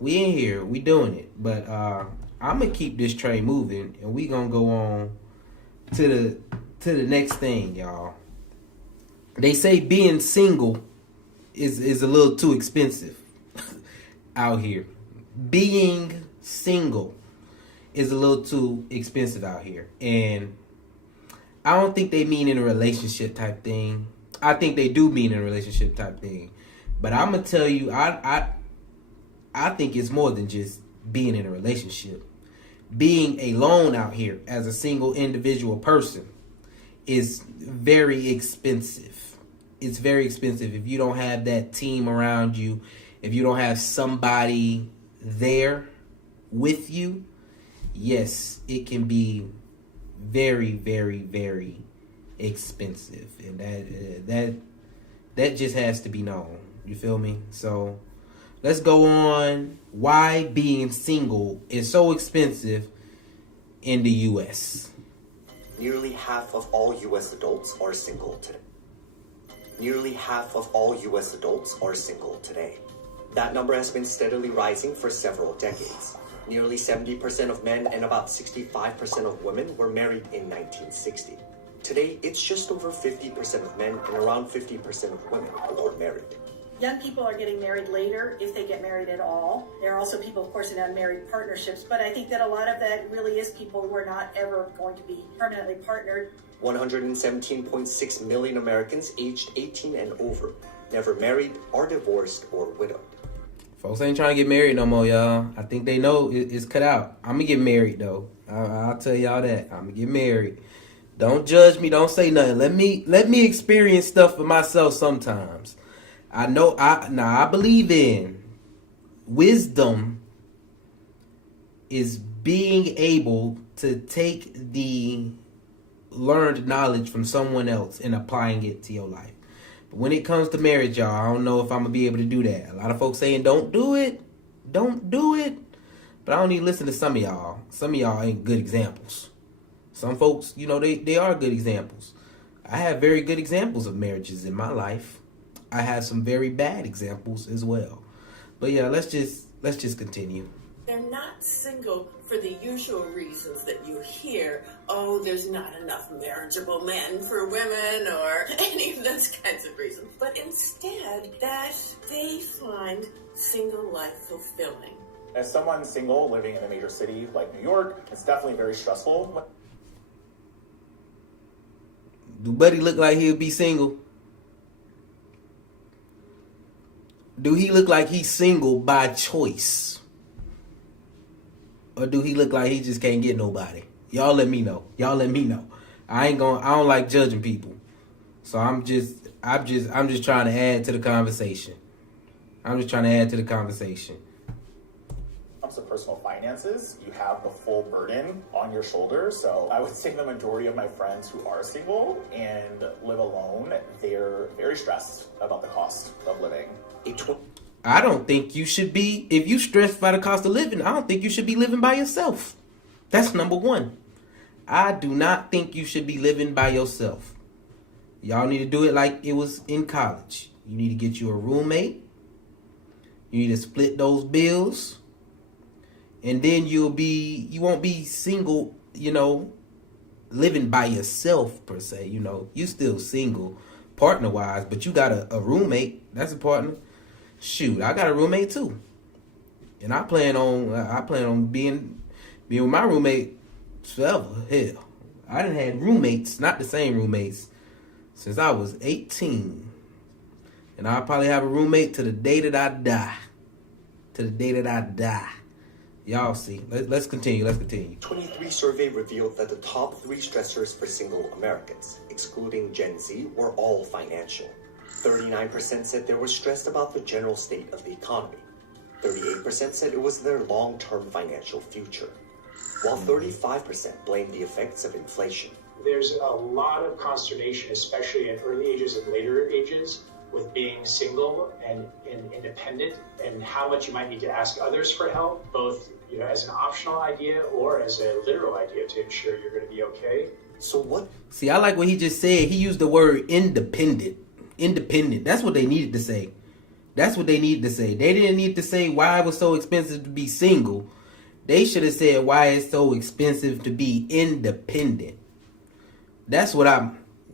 We in here. We doing it. But I'm gonna keep this train moving, and we gonna go on to the next thing, y'all. They say being single is a little too expensive out here. Being single is a little too expensive out here, and I don't think they mean in a relationship type thing. I think they do mean in a relationship type thing, but I'm gonna tell you, I think it's more than just being in a relationship. Being alone out here as a single individual person is very expensive. It's very expensive if you don't have that team around you, if you don't have somebody there with you. Yes, it can be very, very, very expensive, and that just has to be known. You feel me? So let's go on. Why being single is so expensive in the U.S. Nearly half of all U.S. adults are single today. Nearly half of all U.S. adults are single today. That number has been steadily rising for several decades. Nearly 70% of men and about 65% of women were married in 1960. Today, it's just over 50% of men and around 50% of women who are married. Young people are getting married later, if they get married at all. There are also people, of course, in unmarried partnerships, but I think that a lot of that really is people who are not ever going to be permanently partnered. 117.6 million Americans aged 18 and over never married, are divorced, or widowed. Folks ain't trying to get married no more, y'all. I think they know it's cut out. I'm gonna get married though. I'll tell y'all that. I'm gonna get married. Don't judge me. Don't say nothing. Let me experience stuff for myself sometimes. I know. I believe in wisdom. Is being able to take the learned knowledge from someone else and applying it to your life. But when it comes to marriage, y'all, I don't know if I'm going to be able to do that. A lot of folks saying, don't do it. Don't do it. But I don't need to listen to some of y'all. Some of y'all ain't good examples. Some folks, they are good examples. I have very good examples of marriages in my life. I have some very bad examples as well. But yeah, let's just continue. They're not single for the usual reasons that you hear. Oh, there's not enough marriageable men for women, or any of those kinds of reasons. But instead, that they find single life fulfilling. As someone single living in a major city like New York, it's definitely very stressful. Do Buddy look like he'll be single? Do he look like he's single by choice? Or do he look like he just can't get nobody? Y'all let me know. I don't like judging people. So I'm just trying to add to the conversation. Comes to personal finances, you have the full burden on your shoulders. So I would say the majority of my friends who are single and live alone, they're very stressed about the cost of living. I don't think you should be, if you stressed by the cost of living, I don't think you should be living by yourself. That's number one. I do not think you should be living by yourself. Y'all need to do it like it was in college. You need to get you a roommate. You need to split those bills. And then you won't be single, living by yourself per se. You still single partner-wise, but you got a roommate. That's a partner. Shoot, I got a roommate too, and I plan on being with my roommate forever. Hell, I done had roommates, not the same roommates, since I was 18, and I'll probably have a roommate to the day that I die. Y'all see. Let's continue. 23 survey revealed that the top 3 stressors for single Americans, excluding Gen Z, were all financial. 39% said they were stressed about the general state of the economy. 38% said it was their long-term financial future, while 35% blamed the effects of inflation. There's a lot of consternation, especially in early ages and later ages, with being single and independent, and how much you might need to ask others for help, both as an optional idea or as a literal idea to ensure you're going to be okay. So what? See, I like what he just said. He used the word independent. Independent. That's what they needed to say. That's what they need to say. They didn't need to say why it was so expensive to be single. They should have said why it's so expensive to be independent. That's what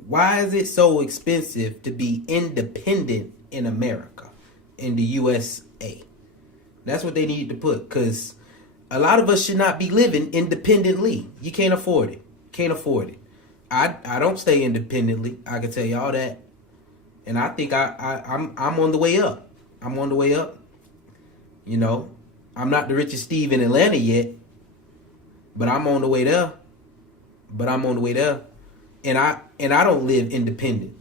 why is it so expensive to be independent in America, in the USA? That's what they need to put, because a lot of us should not be living independently. You can't afford it. Can't afford it. I don't stay independently. I can tell y'all that. And I think I'm on the way up. I'm on the way up. You know, I'm not the richest Steve in Atlanta yet, but I'm on the way there. And I don't live independent.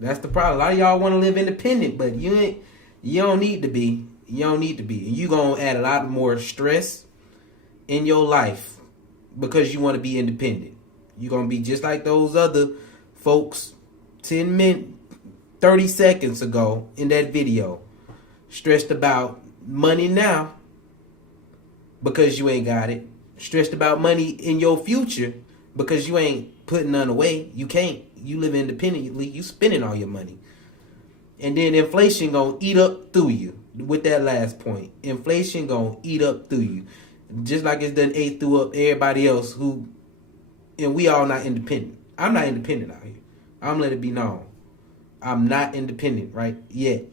That's the problem. A lot of y'all want to live independent, but you don't need to be. You don't need to be. And you're going to add a lot more stress in your life because you want to be independent. You're going to be just like those other folks 10 minutes, 30 seconds ago in that video, stressed about money now because you ain't got it. Stressed about money in your future because you ain't putting none away. You can't. You live independently. You spending all your money. And then inflation going to eat up through you. With that last point, inflation going to eat up through you. Just like it's done ate through up everybody else who, and we all not independent. I'm not independent out here. I'm letting it be known. I'm not independent right yet.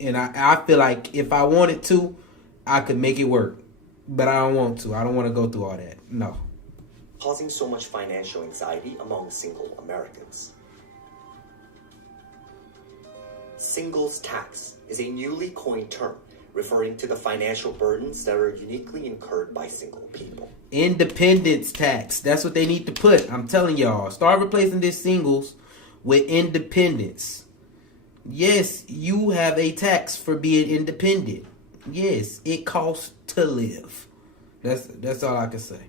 And I feel like if I wanted to, I could make it work. But I don't want to. I don't want to go through all that. No. Causing so much financial anxiety among single Americans. Singles tax is a newly coined term referring to the financial burdens that are uniquely incurred by single people. Independence tax. That's what they need to put. I'm telling y'all. Start replacing this singles with independence. Yes, you have a tax for being independent. Yes, it costs to live. That's all I can say.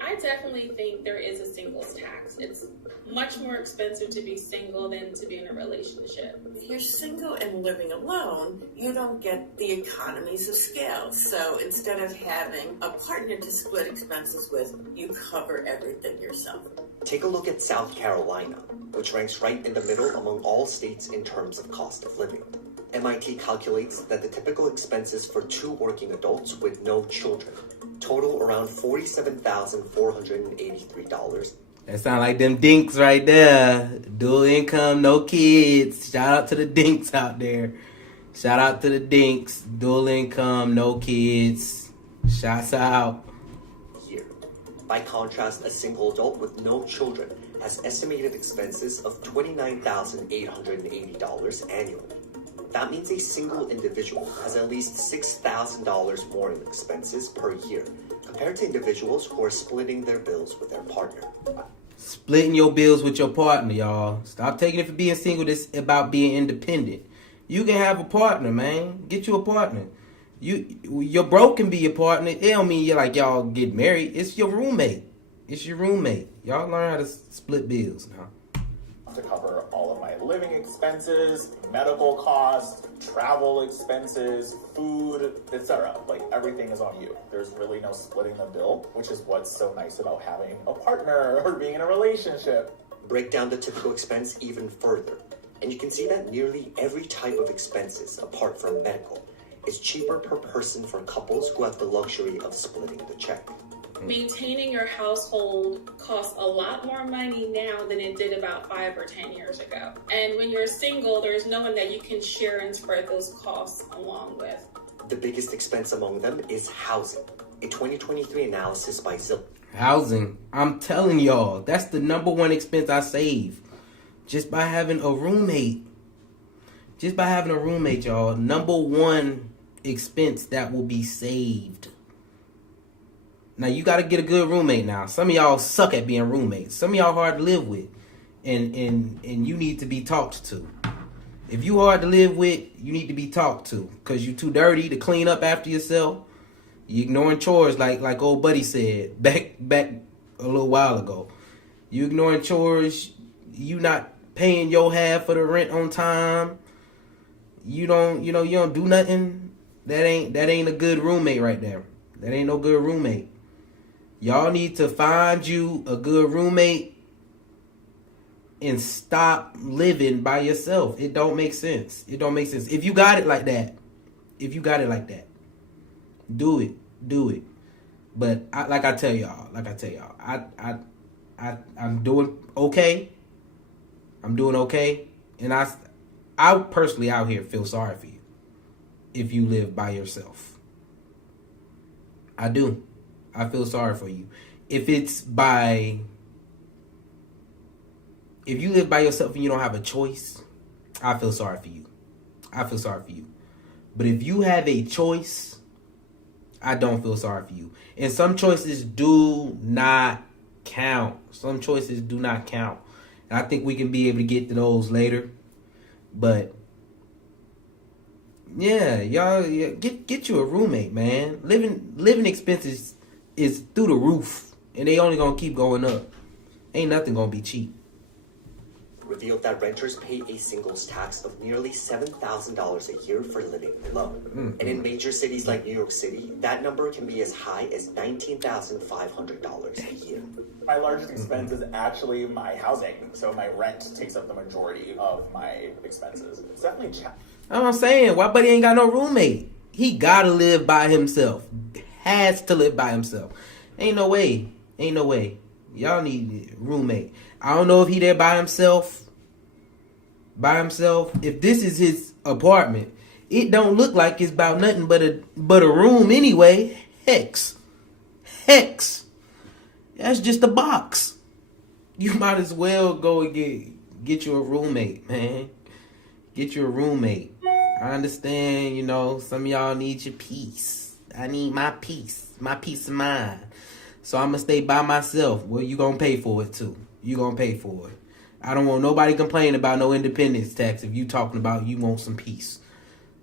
I definitely think there is a singles tax. It's much more expensive to be single than to be in a relationship. If you're single and living alone, you don't get the economies of scale. So instead of having a partner to split expenses with, you cover everything yourself. Take a look at South Carolina, which ranks right in the middle among all states in terms of cost of living. MIT calculates that the typical expenses for 2 working adults with no children total around $47,483. That sound like them dinks right there. Dual income, no kids. Shout out to the dinks out there. Shout out to the dinks. Dual income, no kids. Shouts out. Year. By contrast, a single adult with no children has estimated expenses of $29,880 annually. That means a single individual has at least $6,000 more in expenses per year compared to individuals who are splitting their bills with their partner. Splitting your bills with your partner, y'all. Stop taking it for being single. This is about being independent. You can have a partner, man. Get you a partner. Your bro can be your partner. It don't mean y'all get married. It's your roommate. It's your roommate. Y'all learn how to split bills now. To cover all of my living expenses, medical costs, travel expenses, food, etc. Like everything is on you. There's really no splitting the bill, which is what's so nice about having a partner or being in a relationship. Break down the typical expense even further, and you can see that nearly every type of expenses, apart from medical, is cheaper per person for couples who have the luxury of splitting the check. Maintaining your household costs a lot more money now than it did about 5 or 10 years ago. And when you're single, there's no one that you can share and spread those costs along with. The biggest expense among them is housing. A 2023 analysis by Zillow. Housing. I'm telling y'all, that's the number one expense I save. Just by having a roommate. Just by having a roommate, y'all. Number one expense that will be saved. Now, you got to get a good roommate now. Some of y'all suck at being roommates. Some of y'all hard to live with. And you need to be talked to. If you hard to live with, you need to be talked to. Because you too dirty to clean up after yourself. You ignoring chores like old buddy said back a little while ago. You ignoring chores. You not paying your half for the rent on time. You don't do nothing. That ain't a good roommate right there. That ain't no good roommate. Y'all need to find you a good roommate and stop living by yourself. It don't make sense. It don't make sense. If you got it like that, do it. Do it. But like I tell y'all, I'm doing okay. I'm doing okay. And I personally out here feel sorry for you if you live by yourself. I do. I feel sorry for you. If you live by yourself and you don't have a choice, I feel sorry for you. But if you have a choice, I don't feel sorry for you. And some choices do not count. And I think we can be able to get to those later. But yeah, y'all get you a roommate, man. Living expenses is through the roof, and they only gonna keep going up. Ain't nothing gonna be cheap. Revealed that renters pay a singles tax of nearly $7,000 a year for living alone. And in major cities like New York City, that number can be as high as $19,500 a year. My largest expense is actually my housing, so my rent takes up the majority of my expenses. It's definitely I'm saying, why buddy ain't got no roommate? He gotta live by himself. Has to live by himself. Ain't no way. Y'all need a roommate. I don't know if he there by himself. If this is his apartment, it don't look like it's about nothing but a room anyway. Hex. That's just a box. You might as well go and get you a roommate, man. Get you a roommate. I understand, some of y'all need your peace. I need my peace of mind. So I'm going to stay by myself. Well, you going to pay for it too. I don't want nobody complaining about no independence tax if you talking about you want some peace.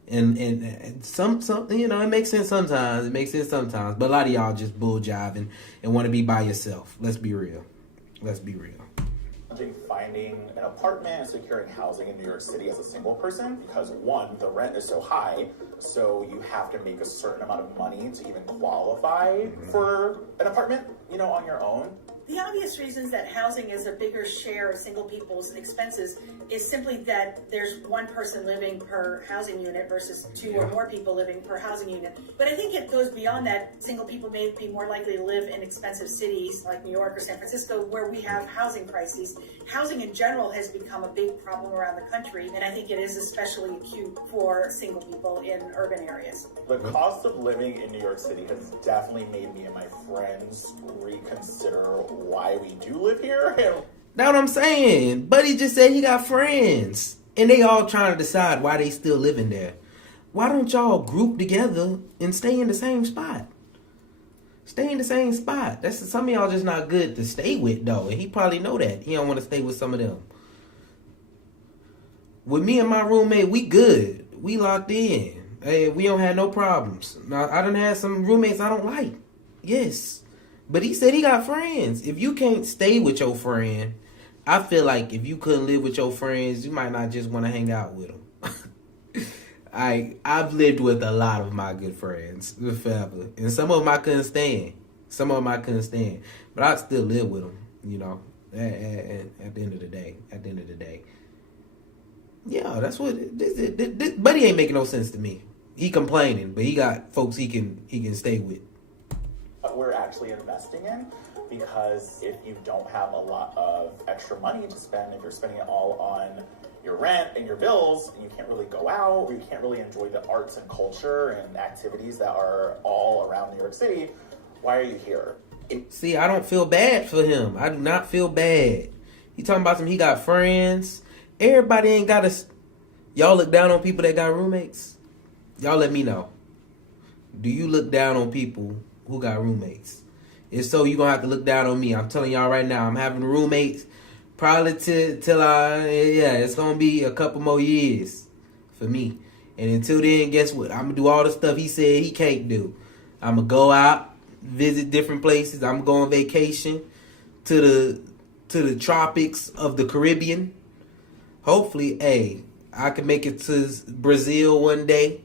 And some it makes sense sometimes. But a lot of y'all just bull jiving and want to be by yourself. Let's be real. Finding an apartment and securing housing in New York City as a single person because one, the rent is so high, so you have to make a certain amount of money to even qualify for an apartment, on your own. The obvious reasons that housing is a bigger share of single people's expenses is simply that there's one person living per housing unit versus two or more people living per housing unit. But I think it goes beyond that. Single people may be more likely to live in expensive cities like New York or San Francisco where we have housing crises. Housing in general has become a big problem around the country, and I think it is especially acute for single people in urban areas. The cost of living in New York City has definitely made me and my friends reconsider why we do live here. That's what I'm saying. Buddy just said he got friends. And they all trying to decide why they still living there. Why don't y'all group together and stay in the same spot? That's some of y'all just not good to stay with though. And he probably know that. He don't want to stay with some of them. With me and my roommate, we good. We locked in. Hey, we don't have no problems. Now, I done had some roommates I don't like. Yes. But he said he got friends. If you can't stay with your friend, I feel like if you couldn't live with your friends, you might not just want to hang out with them. I've lived with a lot of my good friends forever. And some of them I couldn't stand. But I still live with them, at the end of the day. Yeah, that's what... This buddy ain't making no sense to me. He complaining, but he got folks he can stay with. We're actually investing in because if you don't have a lot of extra money to spend, if you're spending it all on your rent and your bills, and you can't really go out, you can't really enjoy the arts and culture and activities that are all around New York City, why are you here? See, I don't feel bad for him. I do not feel bad. He talking about he got friends. Everybody ain't got a... Y'all look down on people that got roommates? Y'all let me know. Do you look down on people who got roommates? If so, you're going to have to look down on me. I'm telling y'all right now, I'm having roommates probably till it's going to be a couple more years for me. And until then, guess what? I'm going to do all the stuff he said he can't do. I'm going to go out, visit different places. I'm going to go on vacation to the tropics of the Caribbean. Hopefully, I can make it to Brazil one day.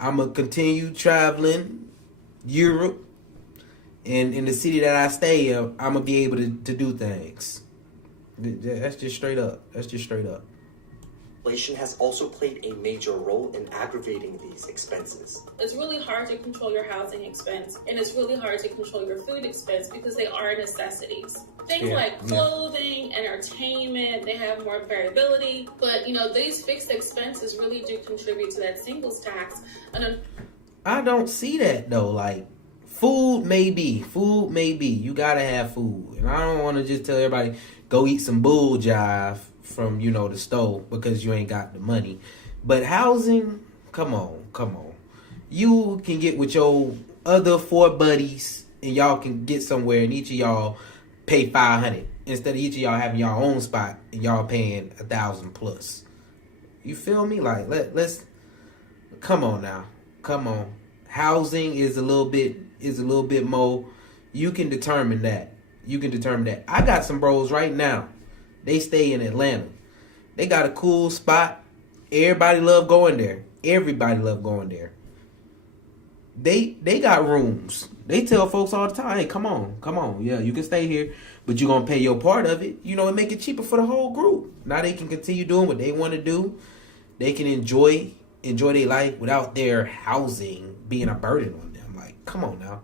I'm going to continue traveling Europe. And in the city that I stay in, I'm going to be able to do things. That's just straight up. Inflation has also played a major role in aggravating these expenses. It's really hard to control your housing expense, and it's really hard to control your food expense because they are necessities. Things like clothing, entertainment, they have more variability, but these fixed expenses really do contribute to that singles tax. And I don't see that though. Like food may be. You gotta have food, and I don't want to just tell everybody go eat some bull jive from the store because you ain't got the money. But housing, come on. You can get with your other 4 buddies and y'all can get somewhere and each of y'all pay $500 instead of each of y'all having your own spot and y'all paying $1,000 plus. You feel me? Like let's come on now. Come on. Housing is a little bit more. You can determine that. I got some bros right now. They stay in Atlanta. They got a cool spot. Everybody love going there. They got rooms. They tell folks all the time, hey, come on. Yeah, you can stay here, but you're going to pay your part of it. It make it cheaper for the whole group. Now they can continue doing what they want to do. They can enjoy their life without their housing being a burden on them. Like, come on now.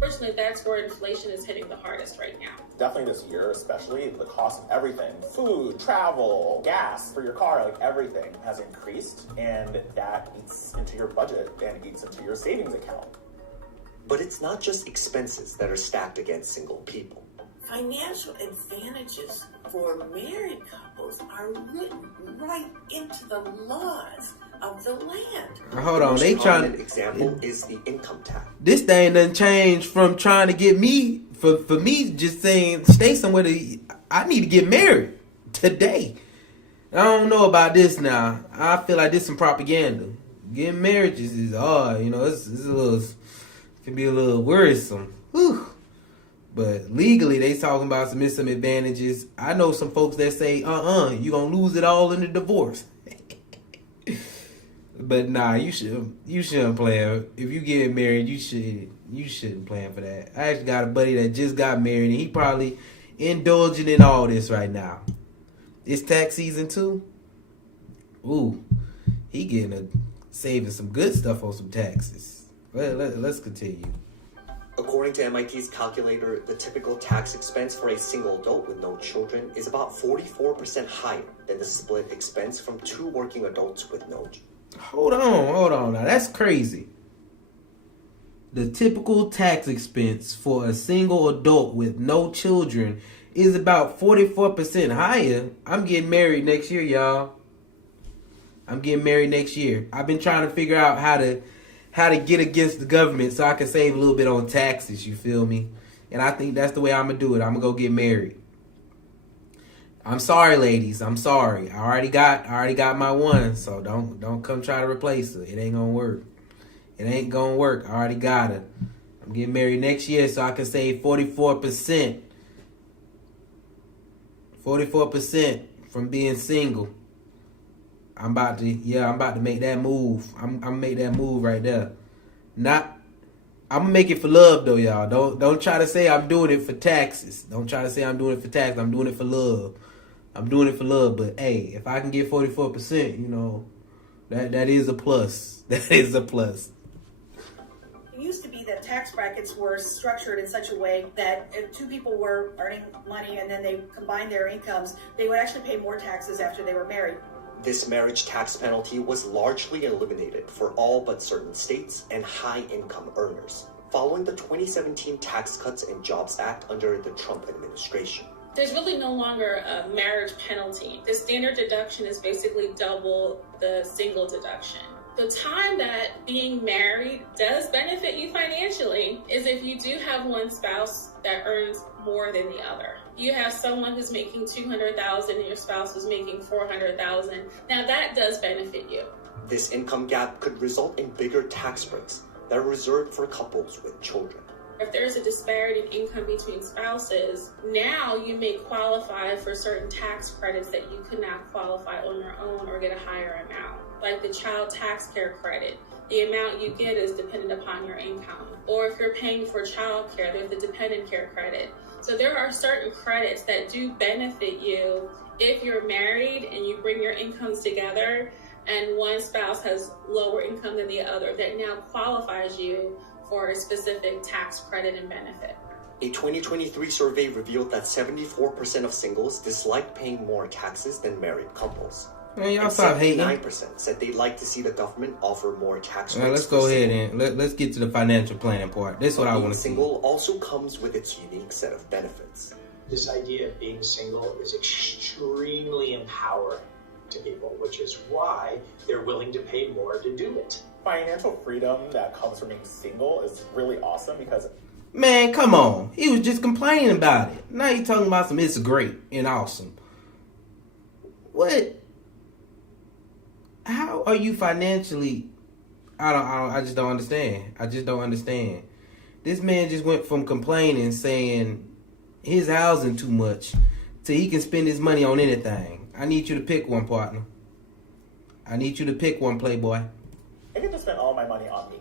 Personally, that's where inflation is hitting the hardest right now. Definitely this year, especially the cost of everything, food, travel, gas for your car, like everything has increased, and that eats into your budget and eats into your savings account. But it's not just expenses that are stacked against single people. Financial advantages for married couples are written right into the laws of the land. Hold on, they trying. An example is the income tax. This thing done changed from trying to get me for me just saying stay somewhere. I need to get married today. I don't know about this now. I feel like this some propaganda. Getting married is hard. It's a little, it can be a little worrisome. Whew. But legally, they talking about some advantages. I know some folks that say, you gonna lose it all in the divorce. But nah, you shouldn't plan. If you get married, you shouldn't plan for that. I actually got a buddy that just got married, and he probably indulging in all this right now. It's tax season too. Ooh, he saving some good stuff on some taxes. Let's continue. According to MIT's calculator, the typical tax expense for a single adult with no children is about 44% higher than the split expense from 2 working adults with no children. Hold on. Now that's crazy. The typical tax expense for a single adult with no children is about 44% higher. I'm getting married next year, y'all. I've been trying to figure out how to get against the government so I can save a little bit on taxes, you feel me? And I think that's the way I'm going to do it. I'm going to go get married. I'm sorry, ladies. I'm sorry. I already got my one, so don't come try to replace her. It ain't gonna work. I already got her. I'm getting married next year, so I can save 44%. 44% from being single. I'm about to make that move. I'm gonna make that move right there. I'm gonna make it for love though, y'all. Don't try to say I'm doing it for taxes. I'm doing it for love. But hey, if I can get 44%, that is a plus. That is a plus. It used to be that tax brackets were structured in such a way that if 2 people were earning money and then they combined their incomes, they would actually pay more taxes after they were married. This marriage tax penalty was largely eliminated for all but certain states and high-income earners, following the 2017 Tax Cuts and Jobs Act under the Trump administration. There's really no longer a marriage penalty. The standard deduction is basically double the single deduction. The time that being married does benefit you financially is if you do have one spouse that earns more than the other. You have someone who's making $200,000 and your spouse is making $400,000. Now that does benefit you. This income gap could result in bigger tax breaks that are reserved for couples with children. If there's a disparity in income between spouses, now you may qualify for certain tax credits that you could not qualify on your own or get a higher amount. Like the child tax care credit. The amount you get is dependent upon your income. Or if you're paying for child care, there's the dependent care credit. So there are certain credits that do benefit you if you're married and you bring your incomes together and one spouse has lower income than the other, that now qualifies you for a specific tax credit and benefit. A 2023 survey revealed that 74% of singles dislike paying more taxes than married couples. Man, y'all And stop hating. 79% said they'd like to see the government offer more tax rates. Let's go ahead and let's get to the financial planning part. This is what I want to see. Single also comes with its unique set of benefits. This idea of being single is extremely empowering to people, which is why they're willing to pay more to do it. Financial freedom that comes from being single is really awesome because Man, come on. He was just complaining about it. Now you talking about some it's great and awesome. What? How are you financially? I just don't understand. I just don't understand. This man just went from complaining, saying his housing too much, to he can spend his money on anything. I need you to pick one, partner. I need you to pick one, playboy. I get to spend all my money on me.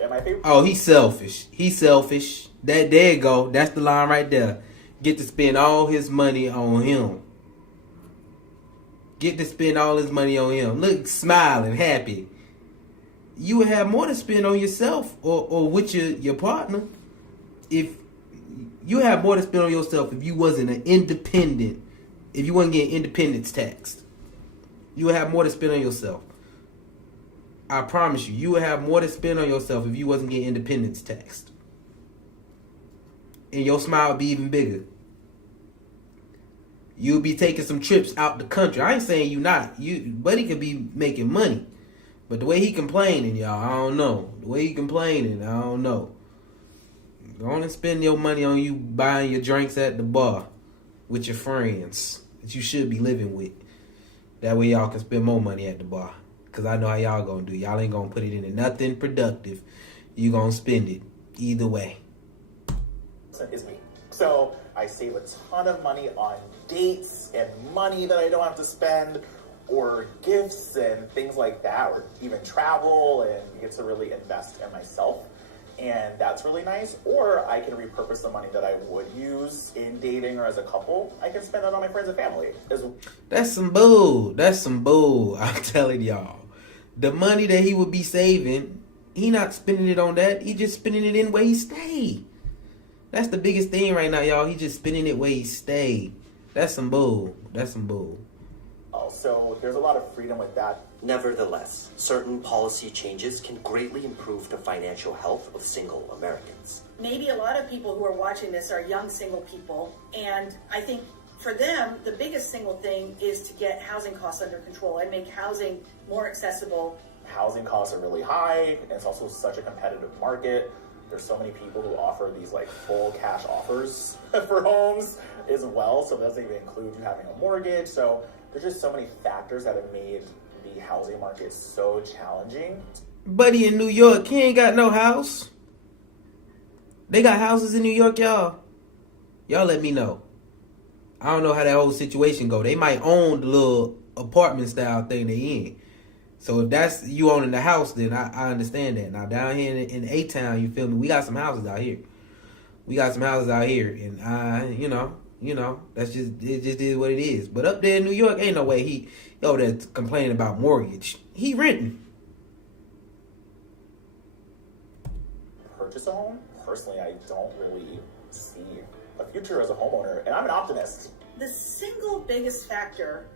And my favorite. Oh, he's selfish. He's selfish. There you go. That's the line right there. Get to spend all his money on him. Get to spend all his money on him. Look, smiling, happy. You would have more to spend on yourself or with your partner. If you have more to spend on yourself if you wasn't an independent, if you wasn't getting independence taxed, you would have more to spend on yourself. I promise you, you would have more to spend on yourself if you wasn't getting independence taxed. And your smile would be even bigger. You'll be taking some trips out the country. I ain't saying you not. Buddy could be making money. But the way he complaining, y'all, I don't know. The way he complaining, I don't know. Go on and spend your money on you buying your drinks at the bar with your friends that you should be living with. That way y'all can spend more money at the bar. Because I know how y'all gonna do. Y'all ain't gonna put it into nothing productive. You gonna spend it either way. Is me. So I save a ton of money on dates and money that I don't have to spend, or gifts and things like that, or even travel, and get to really invest in myself. And that's really nice. Or I can repurpose the money that I would use in dating or as a couple. I can spend that on my friends and family. That's some bull. That's some bull. I'm telling y'all. The money that he would be saving, he not spending it on that. He just spending it in where he stay. That's the biggest thing right now, y'all. He just spending it where he stay. That's some bull. That's some bull. So there's a lot of freedom with that. Nevertheless, certain policy changes can greatly improve the financial health of single Americans. Maybe a lot of people who are watching this are young single people, and I think for them, the biggest single thing is to get housing costs under control and make housing more accessible. Housing costs are really high, and it's also such a competitive market. There's so many people who offer these like full cash offers for homes as well, so it doesn't even include you having a mortgage. So there's just so many factors that have made the housing market so challenging. Buddy in New York, he ain't got no house. They got houses in New York, y'all. Y'all let me know. I don't know how that whole situation go. They might own the little apartment style thing they in. So if that's you owning the house, then I understand that. Now down here in A-Town, you feel me? We got some houses out here. And you know, that's just it. Just is what it is. But up there in New York, ain't no way he over there complaining about mortgage. He renting. Purchase a home? Personally, I don't really see a future as a homeowner, and I'm an optimist. The single biggest factor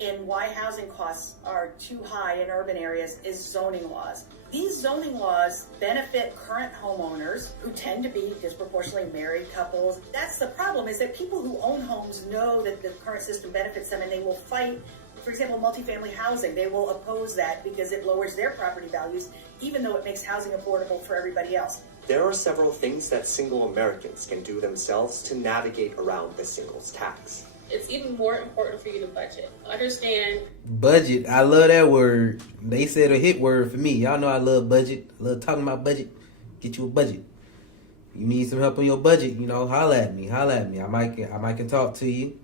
in why housing costs are too high in urban areas is zoning laws. These zoning laws benefit current homeowners who tend to be disproportionately married couples. That's the problem, is that people who own homes know that the current system benefits them, and they will fight, for example, multifamily housing. They will oppose that because it lowers their property values, even though it makes housing affordable for everybody else. There are several things that single Americans can do themselves to navigate around the singles tax. It's even more important for you to budget. Understand. Budget. I love that word. They said a hit word for me. Y'all know I love budget. I love talking about budget. Get you a budget. You need some help on your budget, holla at me. I might can talk to you.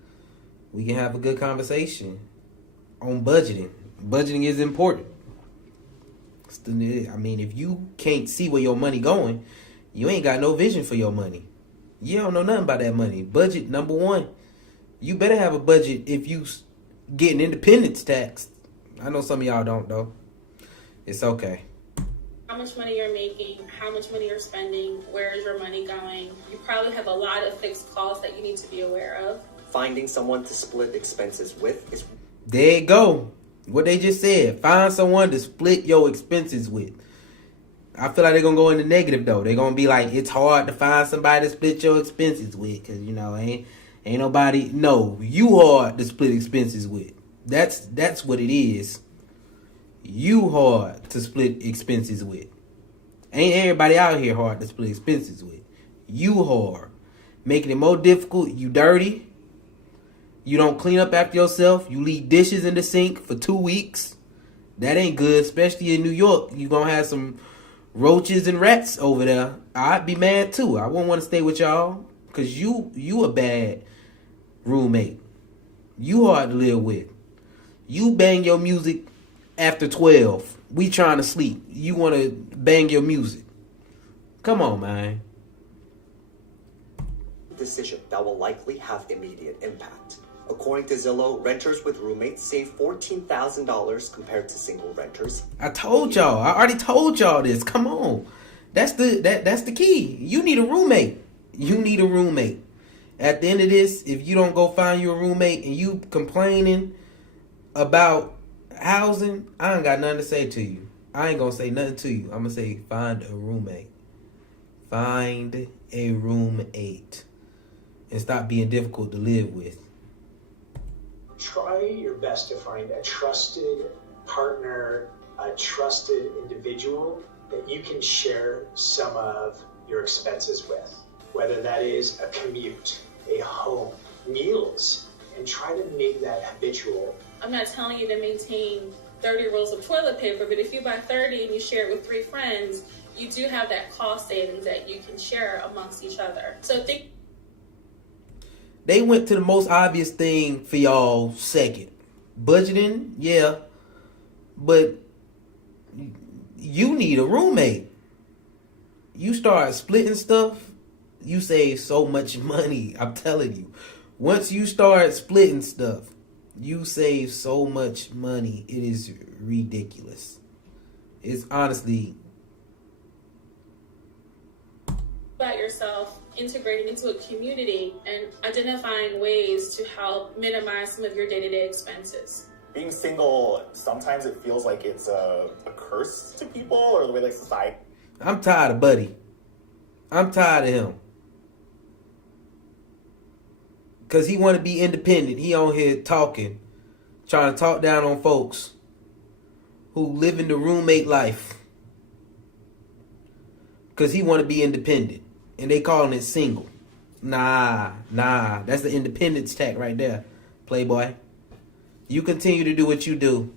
We can have a good conversation on budgeting. Budgeting is important. If you can't see where your money going, you ain't got no vision for your money. You don't know nothing about that money. Budget, number one. You better have a budget if you getting independence tax. I know some of y'all don't, though. It's okay. How much money you're making, how much money you're spending, where is your money going. You probably have a lot of fixed costs that you need to be aware of. Finding someone to split expenses with is... There you go. What they just said. Find someone to split your expenses with. I feel like they're going to go in the negative, though. They're going to be like, it's hard to find somebody to split your expenses with. Because, you know, ain't nobody... No, you hard to split expenses with. That's what it is. You hard to split expenses with. Ain't everybody out here hard to split expenses with. You hard. Making it more difficult. You dirty. You don't clean up after yourself. You leave dishes in the sink for 2 weeks. That ain't good, especially in New York. You gonna have some roaches and rats over there. I'd be mad too. I wouldn't want to stay with y'all. Because you a bad roommate. You hard to live with. You bang your music after 12. We trying to sleep. You want to bang your music. Come on, man. Decision that will likely have immediate impact. According to Zillow, renters with roommates save $14,000 compared to single renters. I told y'all. I already told y'all this. Come on. That's the key. You need a roommate. You need a roommate. At the end of this, if you don't go find you a roommate and you complaining about housing, I ain't got nothing to say to you. I ain't gonna say nothing to you. I'm gonna say find a roommate. Find a roommate. And stop being difficult to live with. Try your best to find a trusted partner, a trusted individual that you can share some of your expenses with. Whether that is a commute, a home, meals, and try to make that habitual. I'm not telling you to maintain 30 rolls of toilet paper, but if you buy 30 and you share it with 3 friends, you do have that cost savings that you can share amongst each other. So think. They went to the most obvious thing for y'all second. Budgeting, yeah. But you need a roommate. You start splitting stuff, you save so much money. I'm telling you. Once you start splitting stuff, you save so much money. It is ridiculous. It's honestly... about yourself integrating into a community and identifying ways to help minimize some of your day-to-day expenses. Being single, sometimes it feels like it's a curse to people, or the way like society. I'm tired of Buddy. I'm tired of him. Because he want to be independent. He on here talking. Trying to talk down on folks who live in the roommate life. Because he want to be independent. And they calling it single. Nah. That's the independence tag right there, Playboy. You continue to do what you do.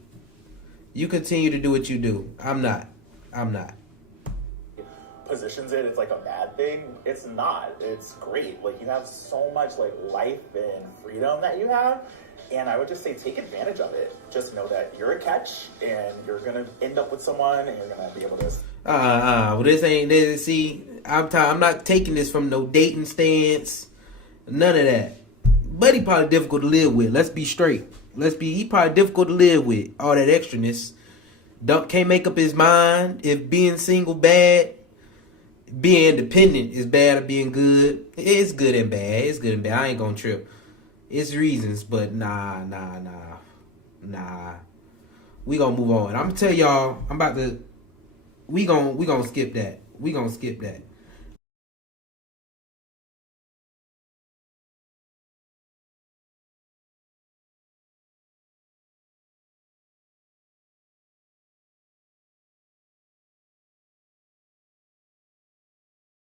You continue to do what you do. I'm not. Positions it's like a bad thing. It's not. It's great. Like, you have so much like life and freedom that you have. And I would just say take advantage of it. Just know that you're a catch and you're going to end up with someone and you're going to be able to... Well, this ain't this. See, I'm not taking this from no dating stance. None of that. Buddy probably difficult to live with. Let's be straight. He probably difficult to live with. All that extraness. Can't make up his mind if being single bad. Being independent is bad or being good. It's good and bad. I ain't gonna trip. It's reasons, but nah. We gonna move on. I'm gonna tell y'all. We gonna skip that.